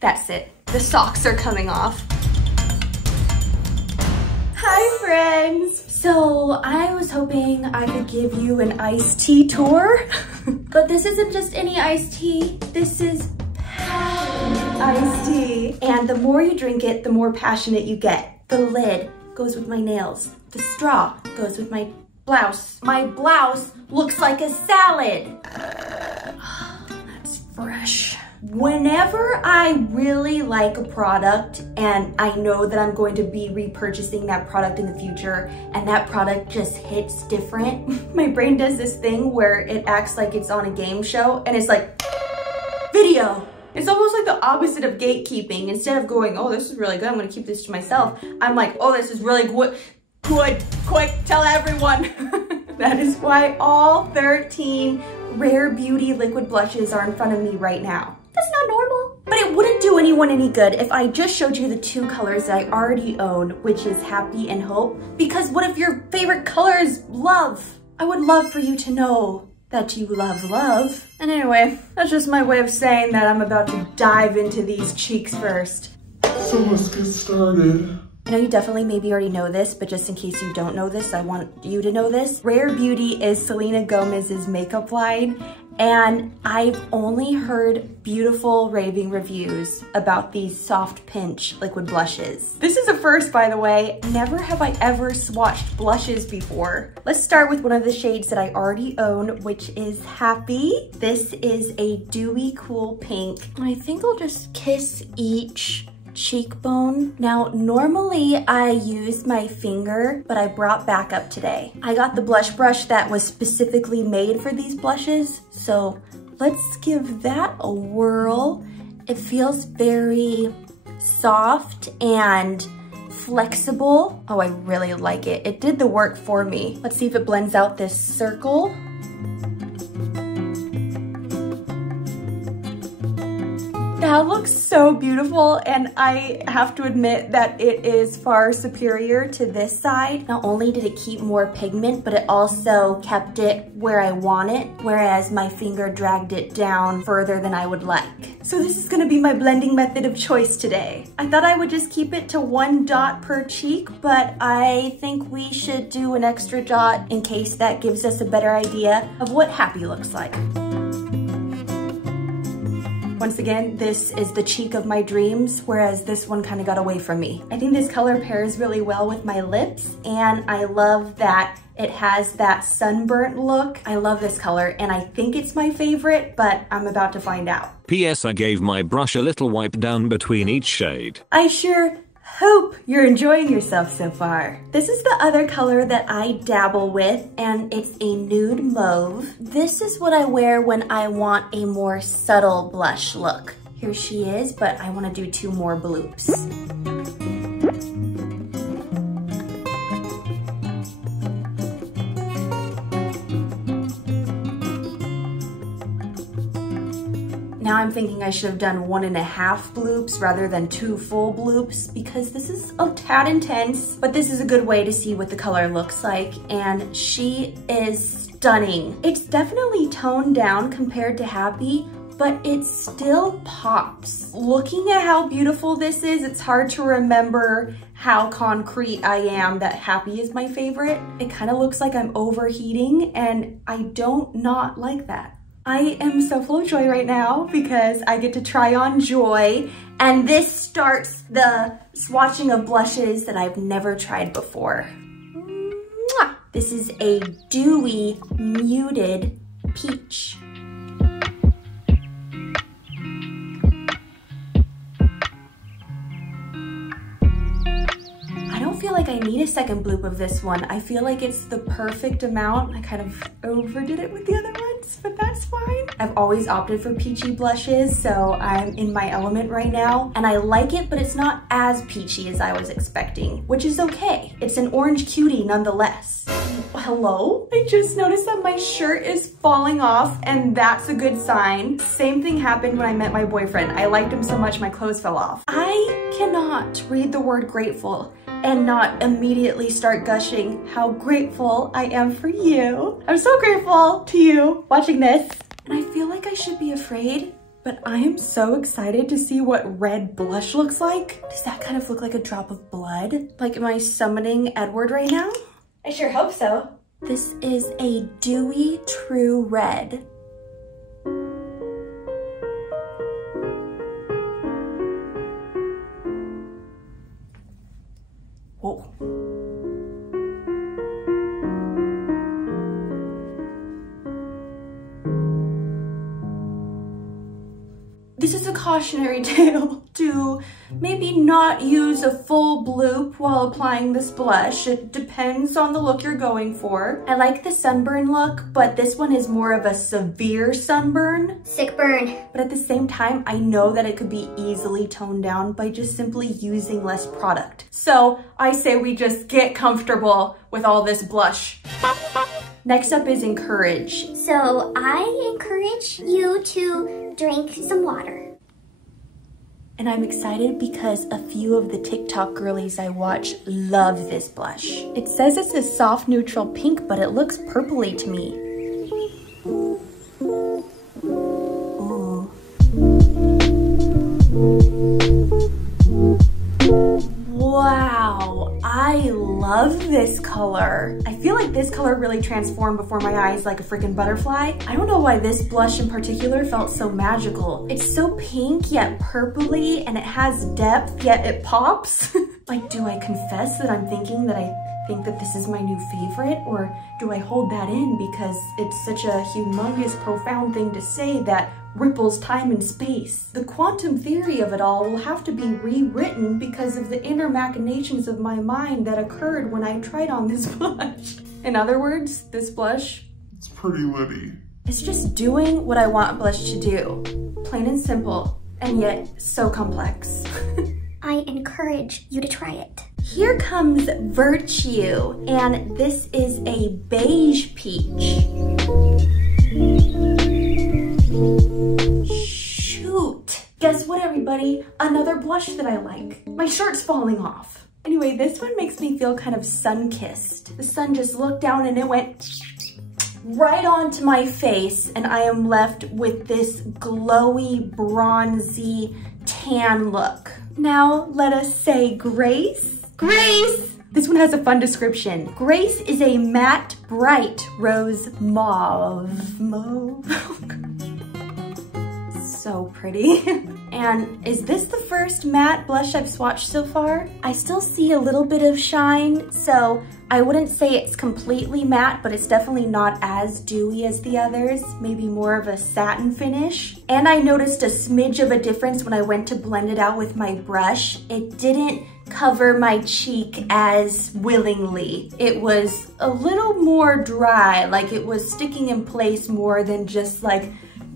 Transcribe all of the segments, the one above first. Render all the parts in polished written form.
That's it. The socks are coming off. Hi friends! So I was hoping I could give you an iced tea tour, but this isn't just any iced tea. This is passionate iced tea. And the more you drink it, the more passionate you get. The lid goes with my nails. The straw goes with my blouse. My blouse looks like a salad. That's fresh. Whenever I really like a product and I know that I'm going to be repurchasing that product in the future and that product just hits different, my brain does this thing where it acts like it's on a game show and it's like, video. It's almost like the opposite of gatekeeping. Instead of going, oh, this is really good, I'm gonna keep this to myself, I'm like, oh, this is really good, quick, tell everyone. That is why all 13 Rare Beauty liquid blushes are in front of me right now. That's not normal. But it wouldn't do anyone any good if I just showed you the two colors that I already own, which is Happy and Hope. Because what if your favorite color is Love? I would love for you to know that you love love. And anyway, that's just my way of saying that I'm about to dive into these cheeks first. So let's get started. I know you definitely maybe already know this, but just in case you don't know this, I want you to know this. Rare Beauty is Selena Gomez's makeup line, and I've only heard beautiful raving reviews about these soft pinch liquid blushes. This is a first, by the way. Never have I ever swatched blushes before. Let's start with one of the shades that I already own, which is Happy. This is a dewy cool pink. I think I'll just kiss each cheekbone. Now, normally I use my finger, but I brought backup today. I got the blush brush that was specifically made for these blushes, so let's give that a whirl. It feels very soft and flexible. Oh, I really like it. It did the work for me. Let's see if it blends out this circle. That looks so beautiful, and I have to admit that it is far superior to this side. Not only did it keep more pigment, but it also kept it where I want it, whereas my finger dragged it down further than I would like. So this is gonna be my blending method of choice today. I thought I would just keep it to 1 dot per cheek, but I think we should do an extra dot in case that gives us a better idea of what Happy looks like. Once again, this is the cheek of my dreams, whereas this one kind of got away from me. I think this color pairs really well with my lips, and I love that it has that sunburnt look. I love this color, and I think it's my favorite, but I'm about to find out. P.S. I gave my brush a little wipe down between each shade. I sure hope you're enjoying yourself so far. This is the other color that I dabble with, and it's a nude mauve. This is what I wear when I want a more subtle blush look. Here she is, but I want to do 2 more bloops. Now I'm thinking I should have done 1.5 bloops rather than 2 full bloops, because this is a tad intense, but this is a good way to see what the color looks like, and she is stunning. It's definitely toned down compared to Happy, but it still pops. Looking at how beautiful this is, it's hard to remember how concrete I am that Happy is my favorite. It kind of looks like I'm overheating, and I don't not like that. I am so full of joy right now because I get to try on Joy, and this starts the swatching of blushes that I've never tried before. Mwah! This is a dewy, muted peach. I don't feel like I need a second bloop of this one. I feel like it's the perfect amount. I kind of overdid it with the other ones, but that's fine. I've always opted for peachy blushes, so I'm in my element right now. And I like it, but it's not as peachy as I was expecting, which is okay. It's an orange cutie nonetheless. Hello? I just noticed that my shirt is falling off, and that's a good sign. Same thing happened when I met my boyfriend. I liked him so much my clothes fell off. I cannot read the word grateful and not immediately start gushing how grateful I am for you. I'm so grateful to you watching this. And I feel like I should be afraid But I am so excited to see what red blush looks like. Does that kind of look like a drop of blood? Like, am I summoning Edward right now? I sure hope so. This is a dewy true red. Whoa. This is a cautionary tale to maybe not use a full bloop while applying this blush. It depends on the look you're going for. I like the sunburn look, but this one is more of a severe sunburn. Sick burn. But at the same time, I know that it could be easily toned down by just simply using less product. So I say we just get comfortable with all this blush. Next up is encourage. So I encourage you to drink some water. And I'm excited because a few of the TikTok girlies I watch love this blush. It says it's a soft neutral pink, but it looks purpley to me. Ooh. Wow, I love this color. I feel like this color really transformed before my eyes like a freaking butterfly. I don't know why this blush in particular felt so magical. It's so pink yet purpley, and it has depth yet it pops. Like, do I confess that I'm thinking that I think that this is my new favorite, or do I hold that in because it's such a humongous, profound thing to say that ripples time and space? The quantum theory of it all will have to be rewritten because of the inner machinations of my mind that occurred when I tried on this blush. In other words, this blush, It's pretty litty. it's just doing what I want a blush to do. Plain and simple, and yet so complex. I encourage you to try it. Here comes Virtue, and this is a beige peach. Shoot. Guess what, everybody? Another blush that I like. My shirt's falling off. Anyway, this one makes me feel kind of sun-kissed. The sun just looked down and it went right onto my face, and I am left with this glowy, bronzy, tan look. Now, let us say Grace. Grace! This one has a fun description. Grace is a matte, bright rose mauve. So pretty. And is this the first matte blush I've swatched so far? I still see a little bit of shine, so I wouldn't say it's completely matte, but it's definitely not as dewy as the others, maybe more of a satin finish. And I noticed a smidge of a difference when I went to blend it out with my brush. It didn't cover my cheek as willingly. It was a little more dry, like it was sticking in place more than just like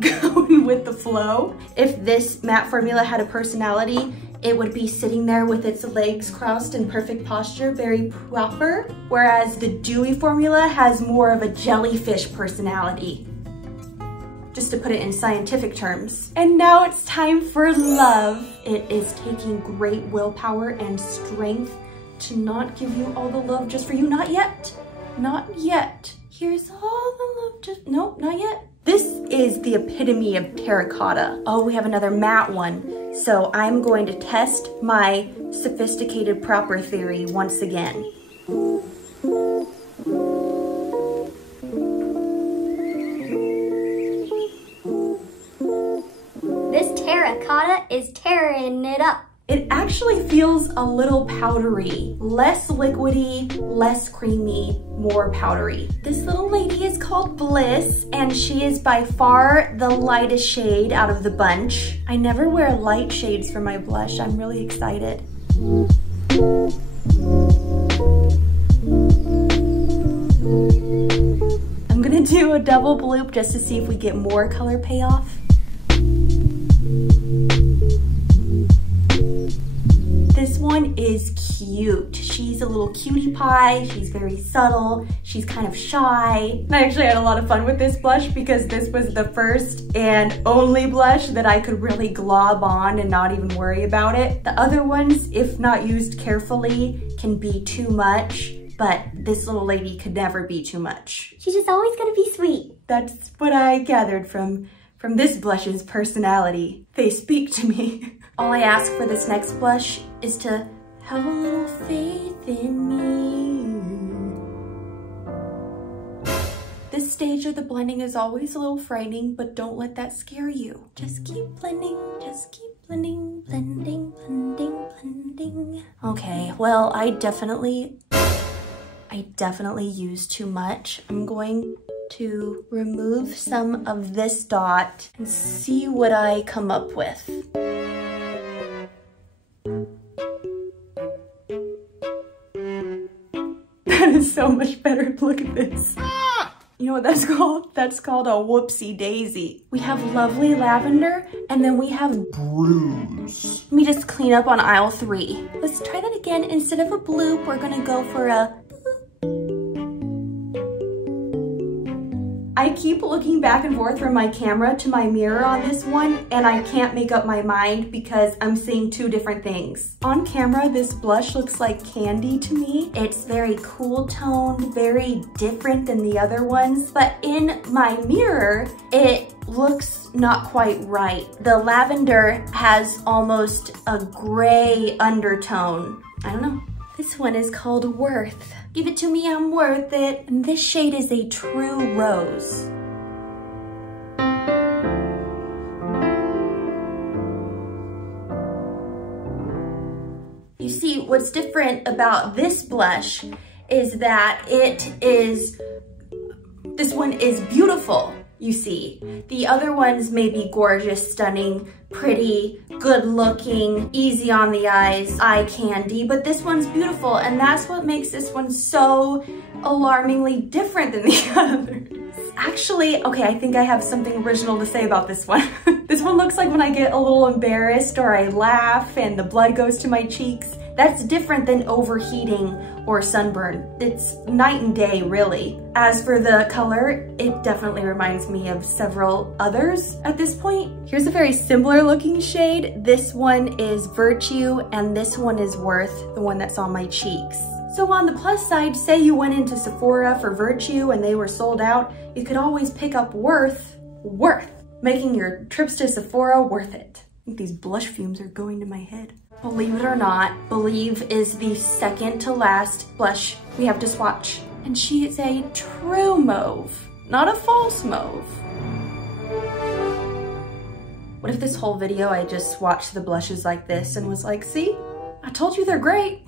going with the flow. If this matte formula had a personality, it would be sitting there with its legs crossed in perfect posture, very proper, whereas the dewy formula has more of a jellyfish personality, just to put it in scientific terms. And now it's time for love. It is taking great willpower and strength to not give you all the love just for you. Not yet. Not yet. Here's all the love just, nope, not yet. This is the epitome of terracotta. Oh, we have another matte one. So I'm going to test my sophisticated proper theory once again. This terracotta is tearing it up. It actually feels a little powdery, less liquidy, less creamy, more powdery. This little lady is called Bliss, and she is by far the lightest shade out of the bunch. I never wear light shades for my blush. I'm really excited. I'm gonna do a double bloop just to see if we get more color payoff. This one is cute. She's a little cutie pie. She's very subtle. She's kind of shy. I actually had a lot of fun with this blush because this was the first and only blush that I could really glob on and not even worry about it. The other ones, if not used carefully, can be too much, but this little lady could never be too much. She's just always gonna be sweet. That's what I gathered from from this blush's personality. They speak to me. All I ask for this next blush is to have a little faith in me. This stage of the blending is always a little frightening, but don't let that scare you. Just keep blending, just keep blending, blending, blending, blending. Okay, well, I definitely used too much. I'm going to remove some of this dot and see what I come up with. That is so much better. Look at this. You know what that's called? That's called a whoopsie daisy. We have lovely lavender, and then we have Bruise. Let me just clean up on aisle 3. Let's try that again. Instead of a bloop, we're gonna go for a I keep looking back and forth from my camera to my mirror on this one, and I can't make up my mind because I'm seeing 2 different things. On camera, this blush looks like candy to me. It's very cool toned, very different than the other ones, but in my mirror, it looks not quite right. The lavender has almost a gray undertone. I don't know. This one is called Worth. Give it to me, I'm worth it. And this shade is a true rose. You see, what's different about this blush is that this one is beautiful, you see. The other ones may be gorgeous, stunning, pretty, good looking, easy on the eyes, eye candy, but this one's beautiful, and that's what makes this one so alarmingly different than the others. Actually, okay, I think I have something original to say about this one. This one looks like when I get a little embarrassed or I laugh and the blood goes to my cheeks. That's different than overheating or sunburn. It's night and day, really. As for the color, it definitely reminds me of several others at this point. Here's a very similar looking shade. This one is Virtue and this one is Worth, the one that's on my cheeks. So on the plus side, say you went into Sephora for Virtue and they were sold out, you could always pick up Worth, making your trips to Sephora worth it. I think these blush fumes are going to my head. Believe it or not, Believe is the second to last blush we have to swatch. And she is a true mauve, not a false mauve. What if this whole video I just swatched the blushes like this and was like, see, I told you they're great.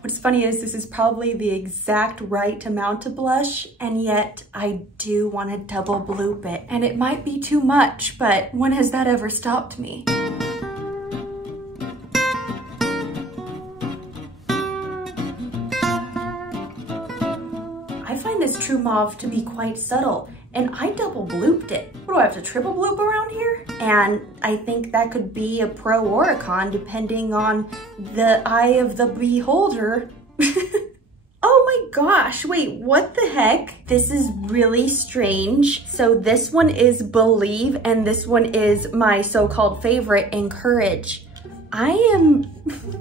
What's funny is this is probably the exact right amount to blush, and yet I do want to double bloop it. And it might be too much, but when has that ever stopped me? I find this True Mauve to be quite subtle, and I double blooped it. What do I have to triple bloop around here? And I think that could be a pro or a con depending on the eye of the beholder. Oh my gosh, wait, what the heck? This is really strange. So this one is Believe and this one is my so-called favorite, Encourage. I am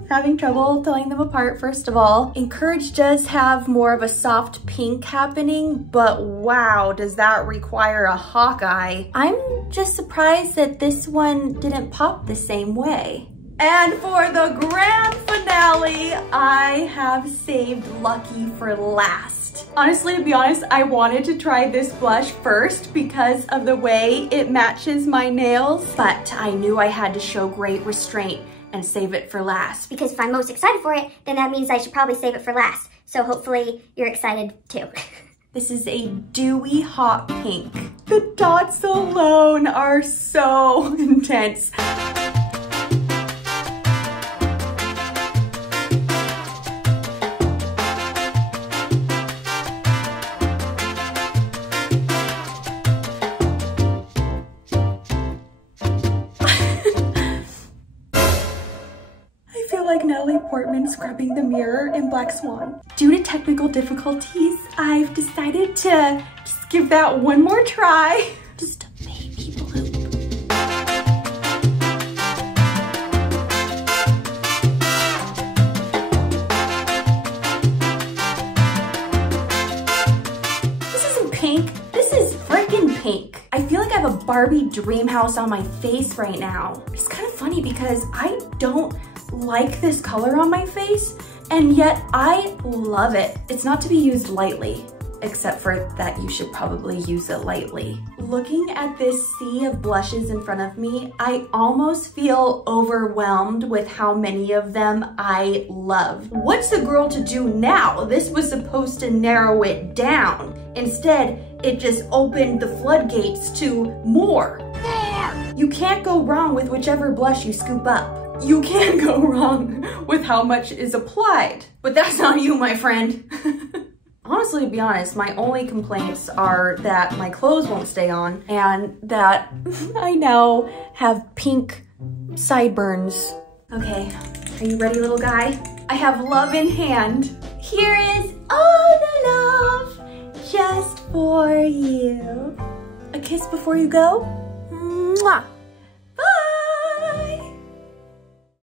having trouble telling them apart, first of all. Encourage does have more of a soft pink happening, but wow, does that require a hawk eye. I'm just surprised that this one didn't pop the same way. And for the grand finale, I have saved Lucky for last. Honestly, to be honest, I wanted to try this blush first because of the way it matches my nails, but I knew I had to show great restraint and save it for last. Because if I'm most excited for it, then that means I should probably save it for last. So hopefully you're excited too. This is a dewy hot pink. The dots alone are so intense. Scrubbing the mirror in Black Swan. Due to technical difficulties, I've decided to just give that one more try. Just a baby bloop. This isn't paint. Barbie dream house on my face right now. It's kind of funny because I don't like this color on my face, and yet I love it. It's not to be used lightly, except for that you should probably use it lightly. Looking at this sea of blushes in front of me, I almost feel overwhelmed with how many of them I love. What's a girl to do now? This was supposed to narrow it down. Instead, it just opened the floodgates to more. You can't go wrong with whichever blush you scoop up. You can go wrong with how much is applied, but that's on you, my friend. Honestly, to be honest, my only complaints are that my clothes won't stay on and that I now have pink sideburns. Okay, are you ready, little guy? I have love in hand. Here is all the love just for you. A kiss before you go? Mwah.